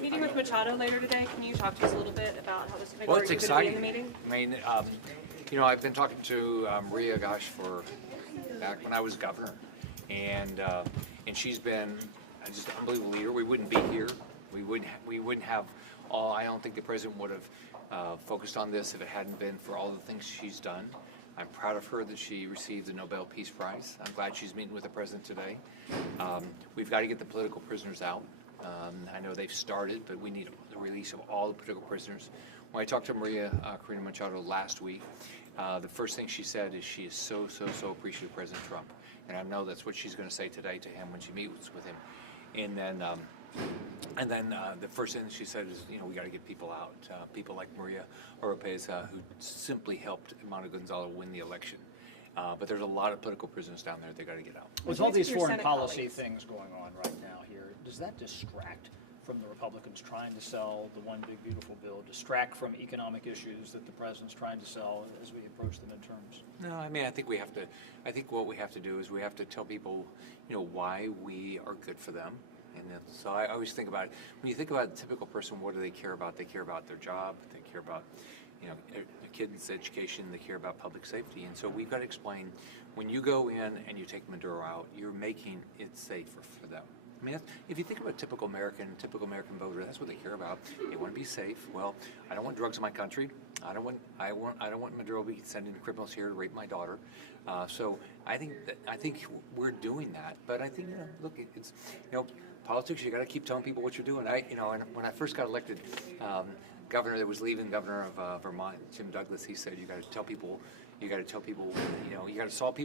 meeting with Machado later today. Can you talk to us a little bit about how this is going to go? Well, it's exciting. In the meeting? I mean, I've been talking to Maria, for back when I was governor, and she's been just an unbelievable leader. We wouldn't be here. We wouldn't have all. I don't think the president would have focused on this if it hadn't been for all the things she's done. I'm proud of her that she received the Nobel Peace Prize. I'm glad she's meeting with the president today. We've got to get the political prisoners out. I know they've started, but we need the release of all the political prisoners. When I talked to Maria Corina Machado last week, the first thing she said is she is so appreciative of President Trump. And I know that's what she's going to say today to him when she meets with him. And then the first thing she said is, we got to get people out. People like Maria Oropez, who simply helped Emmanuel Gonzalez win the election. But there's a lot of political prisoners down there they got to get out. With all these foreign policy things going on right now here, does that distract from the Republicans trying to sell the one big beautiful bill, distract from economic issues that the president's trying to sell as we approach the midterms? No, I mean, I think what we have to do is we have to tell people, why we are good for them. And so I always think about it. When you think about a typical person, what do they care about? They care about their job. They care about, their kids' education. They care about public safety. And so we've got to explain, when you go in and you take Maduro out, you're making it safer for them. I mean, if you think about typical American voter, that's what they care about. They want to be safe. Well, I don't want drugs in my country. I don't want Maduro to be sending criminals here to rape my daughter. So I think we're doing that. But I think, look, it's politics. You got to keep telling people what you're doing. And when I first got elected, governor that was leaving, governor of Vermont, Jim Douglas, he said, you got to tell people, you got to solve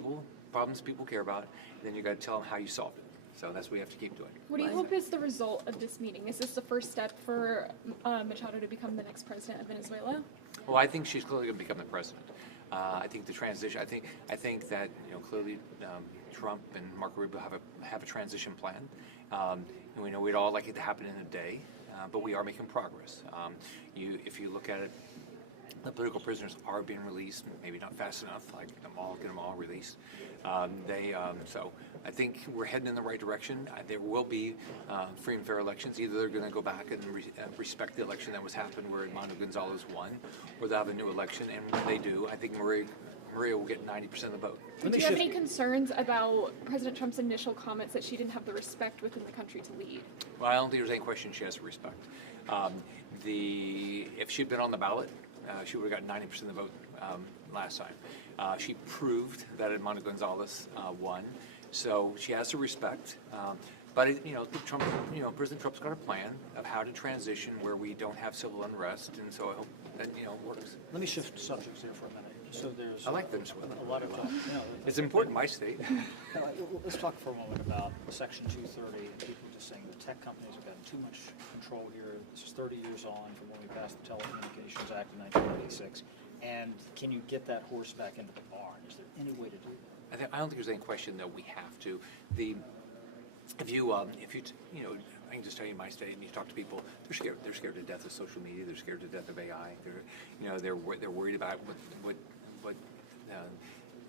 problems people care about, and then you got to tell them how you solved it. So that's what we have to keep doing. What do you hope is the result of this meeting? Is this the first step for Machado to become the next president of Venezuela? Well, I think she's clearly going to become the president. I think the transition. I think that clearly Trump and Marco Rubio have a transition plan. And we know we'd all like it to happen in a day, but we are making progress. If you look at it, the political prisoners are being released, maybe not fast enough, get them all released. So I think we're heading in the right direction. There will be free and fair elections. Either they're going to go back and respect the election that was happened where Emmanuel Gonzalez won, or they'll have a new election. And when they do, I think Maria will get 90% of the vote. Do you have any concerns about President Trump's initial comments that she didn't have the respect within the country to lead? Well, I don't think there's any question she has to respect. If she'd been on the ballot, she would have gotten 90% of the vote last time. She proved that Emmanuel Gonzalez won, so she has to respect. But President Trump's got a plan of how to transition where we don't have civil unrest, and so I hope that works. Let me shift subjects here for a minute. So there's I like Venezuela. A lot of talk. It's important in my state. Let's talk for a moment about Section 230 and people just saying the tech companies have gotten too much control here. This is 30 years on from when we passed the Telecommunications Act in 1996. And can you get that horse back into the barn? Is there any way to do that? I don't think there's any question that we have to. I can just tell you in my state, and you talk to people, they're scared. They're scared to death of social media. They're scared to death of AI. They're worried about what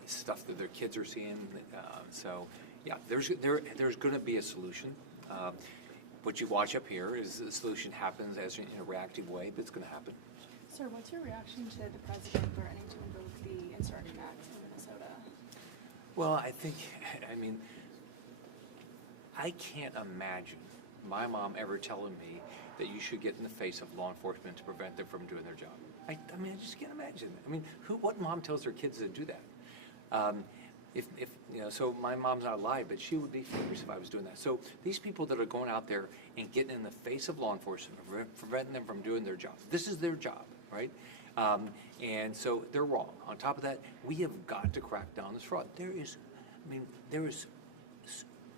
stuff that their kids are seeing. So yeah, there's going to be a solution. What you watch up here is the solution happens as in a reactive way, but it's going to happen. Sir, what's your reaction to the president threatening to invoke the Insurrection Act in Minnesota? Well, I can't imagine my mom ever telling me that you should get in the face of law enforcement to prevent them from doing their job. I just can't imagine. What mom tells their kids to do that? So my mom's not alive, but she would be furious if I was doing that. So these people that are going out there and getting in the face of law enforcement, preventing them from doing their job. This is their job, right? And so they're wrong. On top of that, we have got to crack down this fraud. There is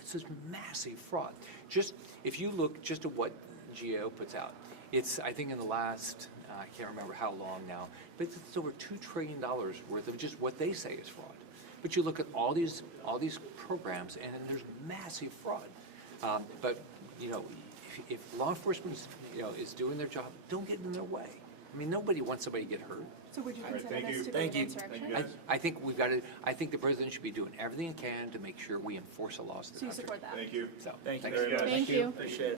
it's this massive fraud. Just if you look just at what GAO puts out, it's I think in the last I can't remember how long now, but it's over $2 trillion worth of just what they say is fraud. But you look at all these programs, and there's massive fraud. But if law enforcement is doing their job, don't get in their way. Nobody wants somebody to get hurt. So would you consider Thank this you. to be an insurrection? I think we've got to. I think the president should be doing everything he can to make sure we enforce the laws. So you support that? Thank you. So, Thank you thanks. very much. Thank you. Appreciate it.